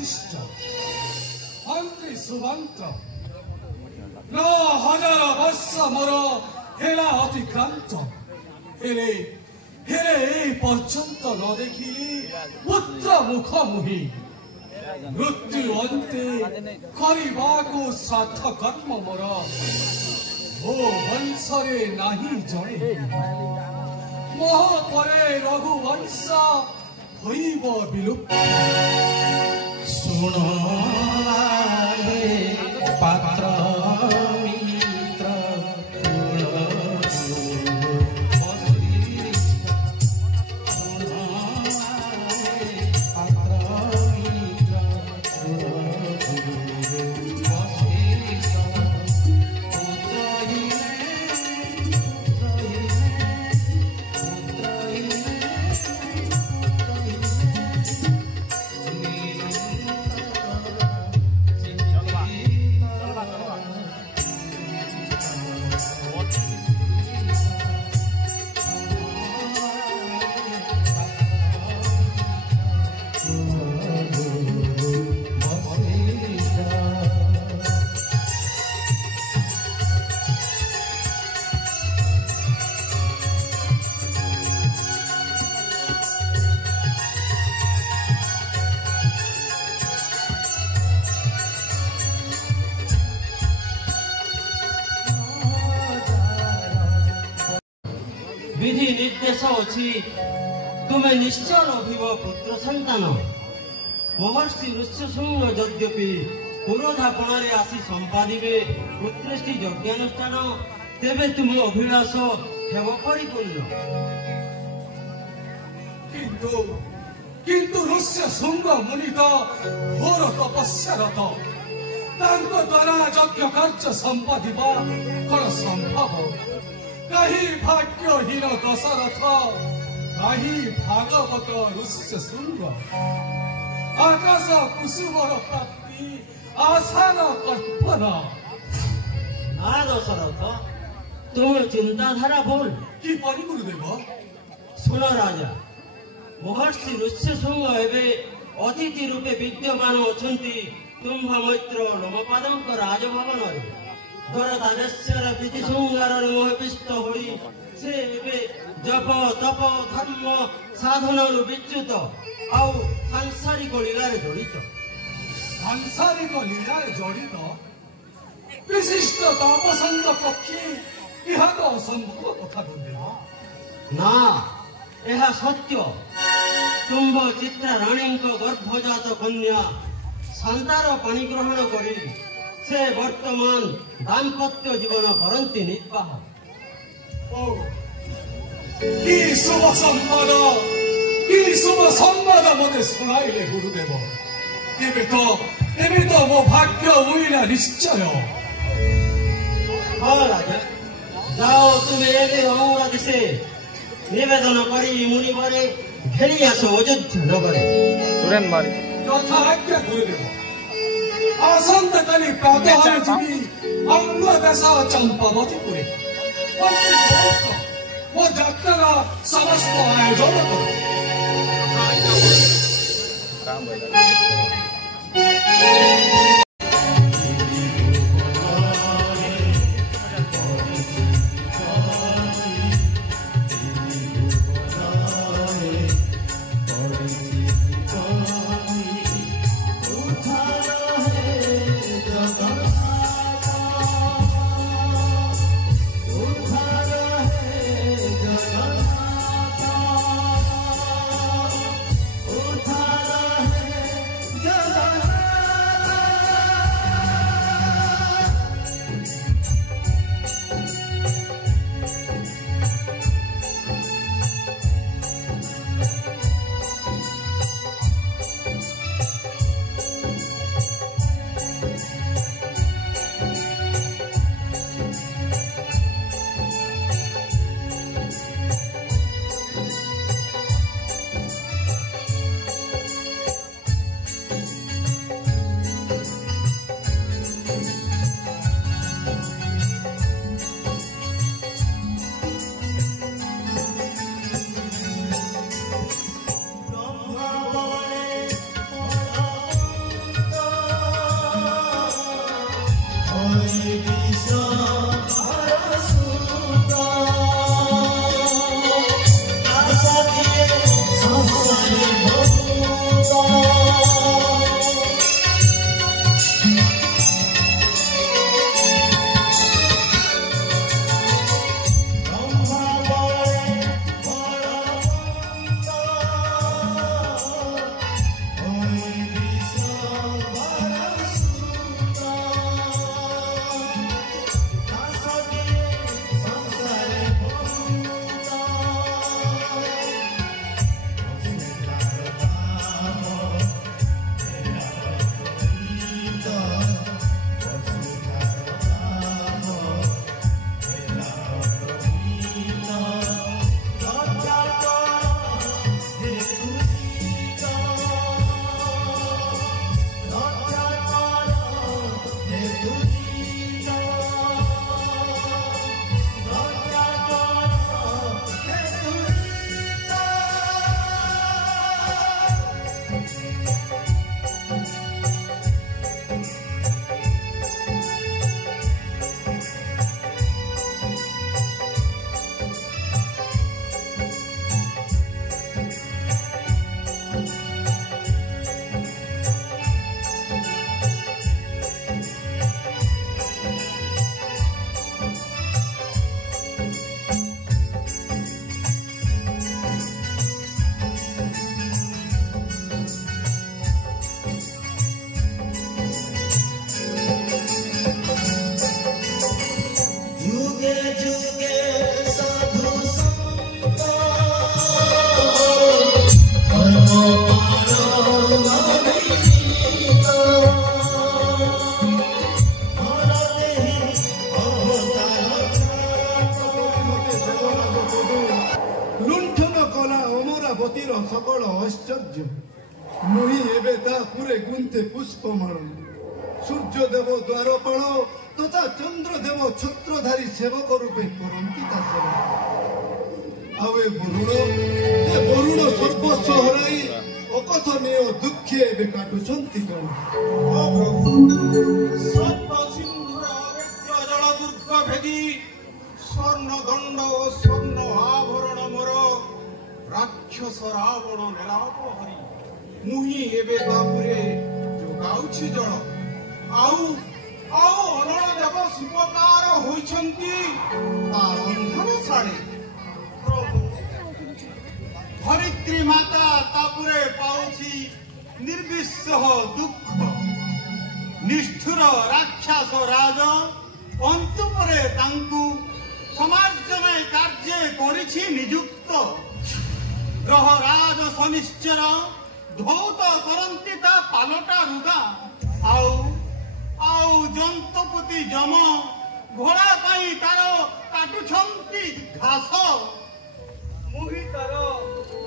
वशिष्ठ मंत्री सुमंत्र न हजार वर्ष मोर हेला अतिक्रांत हेरे हेरे पर्यंत न देखिली पुत्र मुखमुही मृत्यु अंते करबाकू श्राद्ध कर्म मोर ओ वंशरे नाही जणे मोह परे रघुवंश होइब विलुप्त सुनो पात्र मित्र विधि निर्देश अच्छी तुम्हें निश्चय लभिव पुत्र संतान महर्षि ऋष्यशृंग यद्यपि पुरोधापण आसी संपादिबे पुत्रष्टि यज्ञानुष्ठान तेबे तुम अभिलाष हेब परिपूर्ण किंतु ऋष्यशृंग मुनि तो घोर तपस्यारत तांको द्वारा यज्ञ कार्य संपादिबा कौन संभव कहीं भाग्यहीन दशरथ कहीं भागवत ऋष्यशृंग आकाश कुसुमर प्राप्ति आशार कल्पना ना दशरथ तुम चिंताधारा भूल कि परि गुरुदेव सुन राजा महर्षि ऋष्यशृंग एवं अतिथि रूपे विद्यमान अछंती तुम्भ मैत्र लोमपादंक राजभवन धरधानेश्वर विधि शृंगार मोहपिष्ट होई से एबे जप तप धर्म साधन विच्युत आउ सांसारिक लीलार जड़ित सांसारिक लीलार जड़ित विशिष्ट तापसंग पक्षी यह तो असंभव कथा गुरुदेव ना यह सत्य तुम्भ चित्रा राणी गर्भजात कन्या शांतार पाणी ग्रहण करी से वर्तमान दाम्पत्य जीवन करती निर्वाह शुभ संवाद मते शुणाइले गुरुदेव एबे तो मो भाग्य उइला निश्चय हाँ राजा जाओ तुम्हें एबे अमरा दिसे निवेदन करी मुनि बरे घेरी आस अयोध्या नगरे सुरेन मारी यथा आज्ञा गुरुदेव आसंत कली प्रातः जीवी अंग दशा चंपावतीपुरे वो जात्रा समस्त आयोजन करो ঐশ্বর্য মুহি এবে তা পুরে গুন্থে পুষ্পমাল সূর্যদেব দ্বারপাল তথা চন্দ্রদেব ছত্রধারী সেবক রূপে করন্তি তা সেবা ଆଉ ଏ ବରୁଣ ସର୍ବସ୍ୱ ହରାଇ ଅକଥନୀୟ ଦୁଃଖେ ଏବେ କାଟୁଛନ୍ତି କଣ ଜଳ ଦୁର୍ଗ ଭେଦି ସ୍ୱର୍ଣ୍ଣ ଦଣ୍ଡ ଓ ସ୍ୱର୍ଣ୍ଣ ଆଭରଣ ମୋର ରାକ୍ଷସ ରାବଣ ନେଲାପ ହରି ମୁହିଁ ଏବେ ବାପୁରେ ଯୋଗାଉଛି ଜଳ ଆଉ ଅନଳ ଦେବ ଶିବକାର ହୋଇଛନ୍ତି ତା ରନ୍ଧନ ଶାଳୀ ଧରିତ୍ରୀ ମାତା ତାପରେ ପାଉଛି ନିର୍ବିଶହ ଦୁଃଖ ନିଷ୍ଠୁର ରାକ୍ଷସ ରାଜ ଅନ୍ତୁ ପରେ ତାଙ୍କୁ ସମାର୍ଜନ କାର୍ଯ୍ୟ କରିଛି ନିଯୁକ୍ତ ଗ୍ରହରାଜ ଶନିଶ୍ଚର ଧୌତ କରନ୍ତି ତା ପାଲଟା ରୁଗା ଆଉ ଯନ୍ତପତି ଯମ ଘୋଡ଼ା ପାଇଁ ତାର କାଟୁଛନ୍ତି ଘାସ ମୁହିଁ ତାର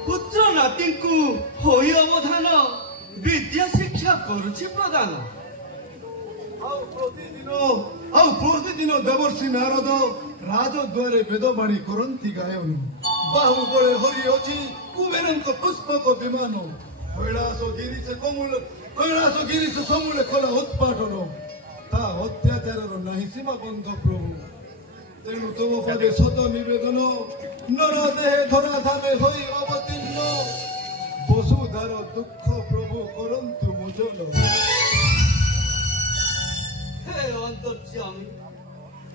ପୁତ୍ର ନାତିଙ୍କୁ ହୋଇ ଅବଧାନ ବିଦ୍ୟା ଶିକ୍ଷା କରୁଛି ପ୍ରଦାନ ଆଉ ପ୍ରତିଦିନ ଦେବର୍ଷି ନାରଦ ରାଜଦ୍ୱାରେ ବେଦବାଣୀ କରନ୍ତି ଗାୟନ ବାହୁବଳେ ହରି ଅଛି କୁବେରଙ୍କ ପୁଷ୍ପକ ବିମାନ କୈଳାସ ଗିରିଶ ସମୂଳେ ଖୋଲା ଉତ୍ପାଟନ ତା ଅତ୍ୟାଚାରର ନାହିଁ ସୀମା ବନ୍ଧ ପ୍ରଭୁ ତେଣୁ ତୁମ ପଦେ ସତ ନିବେଦନ ନର ଦେହେ ଧରାଧାମେ ହୋଇ ଅବତୀର୍ଣ୍ଣ ବସୁଧାର ଦୁଃଖ ପ୍ରଭୁ କରନ୍ତୁ ମୋଚନ ହେ ଅନ୍ତର୍ଯ୍ୟାମୀ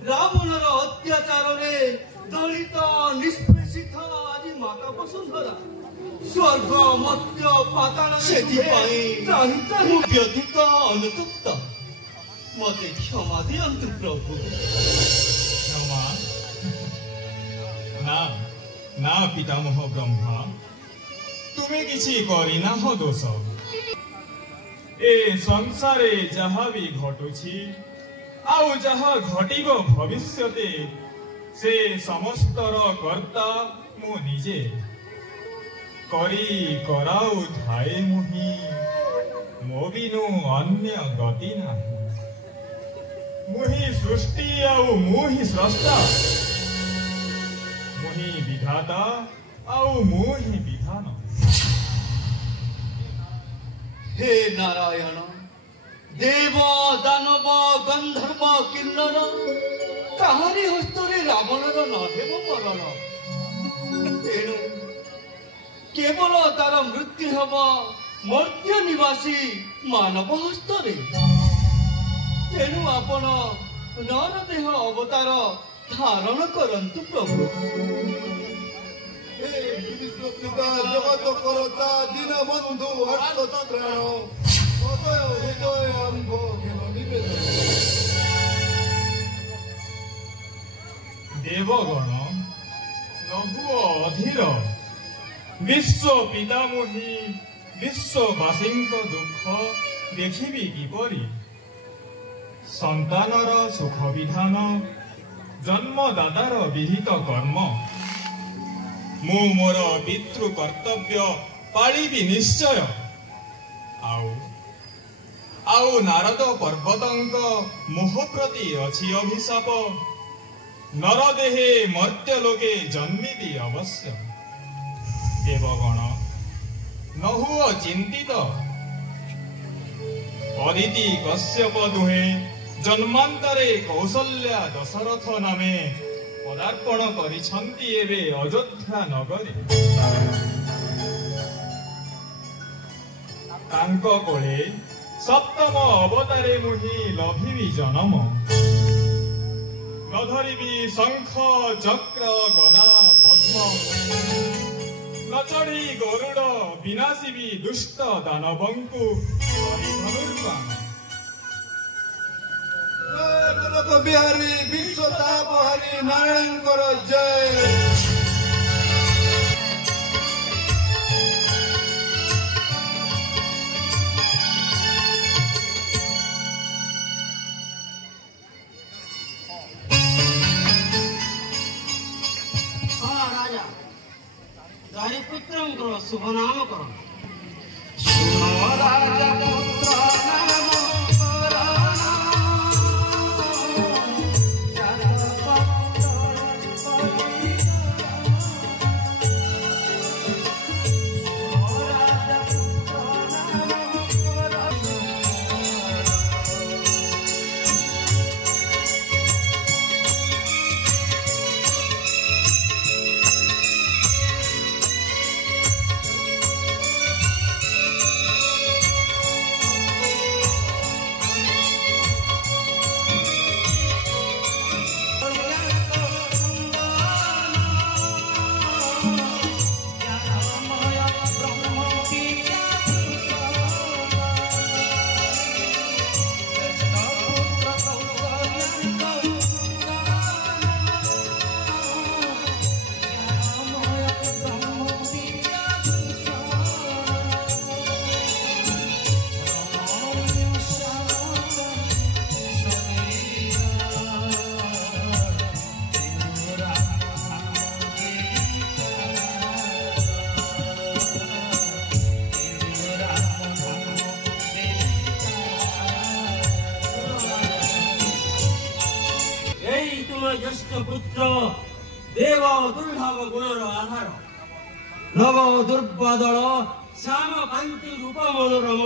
ରାବଣର ଅତ୍ୟାଚାରରେ ଦଳିତ ନିଷ୍ପେଷିତ ଆଜି ମାତା ବସୁନ୍ଧରା ସ୍ୱର୍ଗ ମର୍ତ୍ତ୍ୟ ପାତାଳରେ ସେଥିପାଇଁ ବ୍ୟତୀତ ଅନୁତପ୍ତ ମତେ କ୍ଷମା ଦିଅନ୍ତୁ ପ୍ରଭୁ କ୍ଷମା ନା ପିତାମହ ବ୍ରହ୍ମା ତୁମେ କିଛି କରିନାହ ଦୋଷ ଏ ସଂସାରେ ଯାହା ବି ଘଟୁଛି ଆଉ ଯାହା ଘଟିବ ଭବିଷ୍ୟତେ ସେ ସମସ୍ତର କର୍ତ୍ତା ମୁଁ ନିଜେ କରି କରାଉଥାଏ ମୁହିଁ ମୋ ବିନୁ ଅନ୍ୟ ଗତି ନାହିଁ ମୁହିଁ ସୃଷ୍ଟି ଆଉ ମୁଁ ହିଁ ସ୍ରଷ୍ଟା ମୁହିଁ ବିଧାତା ଆଉ ମୁଁ ହିଁ ବିଧାନ हे नारायण देव दानव गंधर्व किन्नर काहारी हस्तरे रावणर नहेब मरण तेणु केवल तार मृत्यु हेब मर्त्य निवासी मानव हस्तरे तेणु आपण नर देह अवतार धारण करंतु प्रभु জগত করতা দীন বন্ধু হর্ষত্রাণ হৃদয় হৃদয় আম্ভ কেন নিবেদন দেবগণ নভু অধীর বিশ্ব পিতামহী বিশ্ববাসীଙ୍କ দুঃଖ ଦେଖିବି କିପରି ସନ୍ତାନର ସୁଖ ବିଧାନ ଜନ୍ମଦାତାର ବିହିତ କର୍ମ ମୁଁ ମୋର ପିତୃ କର୍ତ୍ତବ୍ୟ ପାଳିବି ନିଶ୍ଚୟ ଆଉ ନାରଦ ପର୍ବତଙ୍କ ମୋହ ପ୍ରତି ଅଛି ଅଭିଶାପ ନରଦେହେ ମର୍ତ୍ତ୍ୟ ଲୋକେ ଜନ୍ମିବି ଅବଶ୍ୟ ଦେବଗଣ ନହୁଅ ଚିନ୍ତିତ ଅଦିତି କଶ୍ୟପ ଦୁହେଁ ଜନ୍ମାନ୍ତରେ କୌଶଲ୍ୟା ଦଶରଥ ନାମେ ପଦାର୍ପଣ କରିଛନ୍ତି ଏବେ ଅଯୋଧ୍ୟା ନଗରୀ ତାଙ୍କ କୋଳେ ସପ୍ତମ ଅବତାରେ ମୁହିଁ ଲଭିବି ଜନମ ନ ଧରିବି ଶଙ୍ଖ ଚକ୍ର ଗଦା ପଦ୍ମ ନ ଚଢ଼ି ଗରୁଡ଼ ବିନାଶିବି ଦୁଷ୍ଟ ଦାନବଙ୍କୁ କରି ଧନୁର୍ବାଣ লোক বিহারী বিশ্ব তাপহারী নারায়ণଙ୍କର জয় ରାଜା ଦାରିପୁତ୍ରଙ୍କର ଶୁଭ ନାମକରଣ জ্যেষ্ঠ পুত্র ଦେବ ଦୁର୍ଲଭ ଗୁଣର ଆଧାର ନବ ଦୁର୍ବାଦଳ ଶ୍ୟାମ କାନ୍ତି ରୂପ ମନୋରମ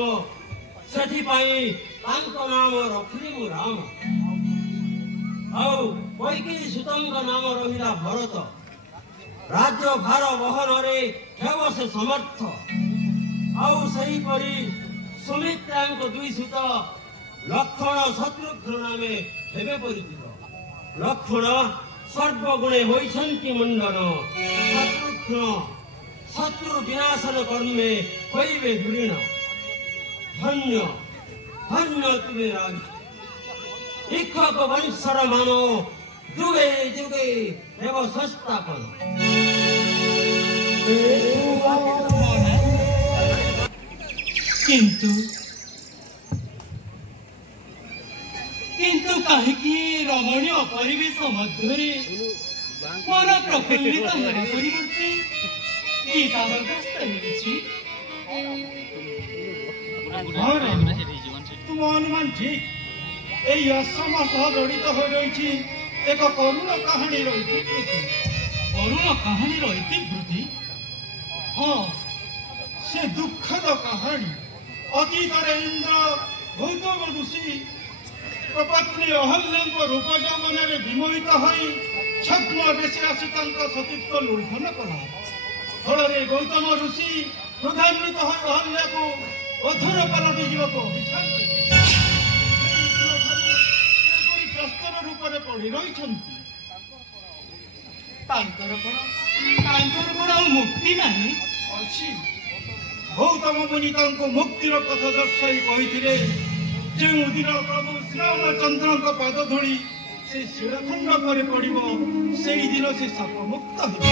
ସେଥିପାଇଁ ତାଙ୍କ ନାମ ରଖିଲି ମୁଁ ରାମ ଆଉ କୈକେୟୀ ସୁତଙ୍କ ନାମ ରହିଲା ଭରତ ରାଜ୍ୟଭାର ବହନରେ ହେବ ସେ ସମର୍ଥ ଆଉ ସେହିପରି ସୁମିତ୍ରାଙ୍କ ଦୁଇ ସୁତ ଲକ୍ଷ୍ମଣ ଶତ୍ରୁଘ୍ନ ନାମେ ହେବେ ପରିଚିତ ଲକ୍ଷ୍ମଣ ସର୍ବଗୁଣେ ହୋଇଛନ୍ତି ମଣ୍ଡନ ଶତ୍ରୁଘ୍ନ ଶତ୍ରୁ ବିନାଶନ କର୍ମେ ହୋଇବେ ଧୂଳିଣ ଧନ୍ୟ ଧନ୍ୟ ତୁମେ ରାଜ ଇକ୍ଷକ ବଂଶର ମାନ ଯୁଗେ ଯୁଗେ ହେବ ସଂସ୍ଥାପନ କିନ୍ତୁ କାହିଁକି ରମଣୀୟ ପରିବେଶ ମଧ୍ୟରେ ମନ ପ୍ରଫୁଲ୍ଲିତ ହେବା ପରିବର୍ତ୍ତେ ବିଷାଦଗ୍ରସ୍ତ ହେଉଛି ତୁମ ଅନୁମାନ ଠିକ এই অসম সহ জড়িত হয়ে রয়েছে এক করুণ কাহিনীর ইতিবৃত্তি କରୁଣ କାହାଣୀର ଇତିବୃତ୍ତି হ্যাঁ সে দুঃখদ কাহিনী অতীতরে ইন্দ্র গৌতম ঋষি প্রপত্নী অহল্যাঙ্ক রূপ যৌবନରେ বিমোহিত হয়ে ছদ্ম বেশে আসি তাঙ্ক সতীত্ব লুণ্ঠন কলা ফଳରେ গৌতম ঋষি ক্ରୋଧାନ୍ୱିତ ହୋଇ ଅହଲ୍ୟାକୁ ଅଧର ପାଲଟି ଯିବାକୁ ଅଭିଶାପ ଦେଲେ ପ୍ରସ୍ତର ରୂପରେ ପଡ଼ି ରହିଛନ୍ତି ତାଙ୍କର କଣ ଆଉ ମୁକ୍ତି ନାହିଁ ଅଛି ଗୌତମ ମୁନି ତାଙ୍କୁ ମୁକ୍ତିର ପଥ ଦର୍ଶାଇ କହିଥିଲେ ଯେଉଁ ଦିନ ପ୍ରଭୁ ଶ୍ରୀରାମଚନ୍ଦ୍ରଙ୍କ ପାଦ ଧୂଳି ସେ ଶିଳଖଣ୍ଡ ପରେ ପଡ଼ିବ ସେଇଦିନ ସେ ସାପ ମୁକ୍ତ ହେବ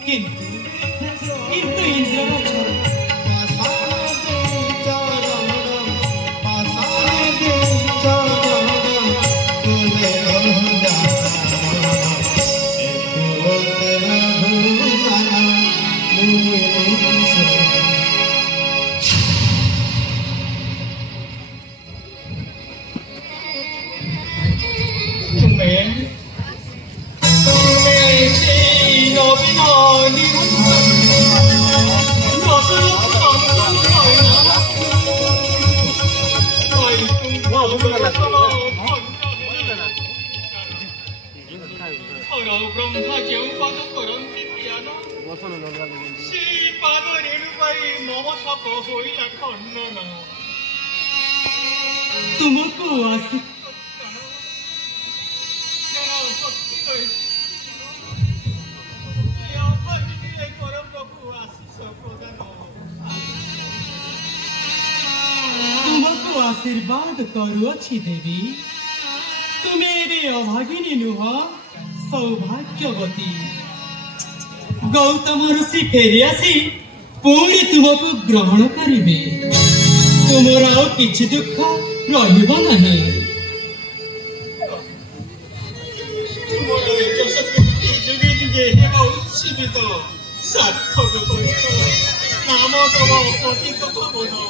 କିନ୍ତୁ ଇନ୍ଦ୍ରର ବ୍ରହ୍ମା ଯେଉଁ ପାଦ କରନ୍ତି ଜ୍ଞାନ ସେଇ ପାଦ ରେଣୁ ପାଇ ମମ ସାପ ହୋଇଲା ଖଣ୍ଡନ ତୁମକୁ ଆସି ତୁମକୁ ଆଶୀର୍ବାଦ କରୁଅଛି ଦେବୀ ତୁମେ ଏବେ ଅଭାଗିନୀ ନୁହଁ ସୌଭାଗ୍ୟବତୀ ଗୌତମ ଋଷି ଫେରି ଆସି ପୁଣି ତୁମକୁ ଗ୍ରହଣ କରିବେ ତୁମର ଆଉ କିଛି ଦୁଃଖ ରହିବ ନାହିଁ ଯୁଗେ ଯୁଗେ ହେବ ଉଚ୍ଛିବିତ ସାର୍ଥକ କରିଛ ନାମ ତମ ପତିତ ପବନ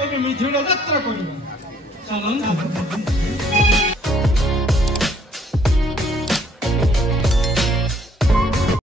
ଏବେ ମିଥିଳ ଯାତ୍ରା କରିବା ଚାଲନ୍ତୁ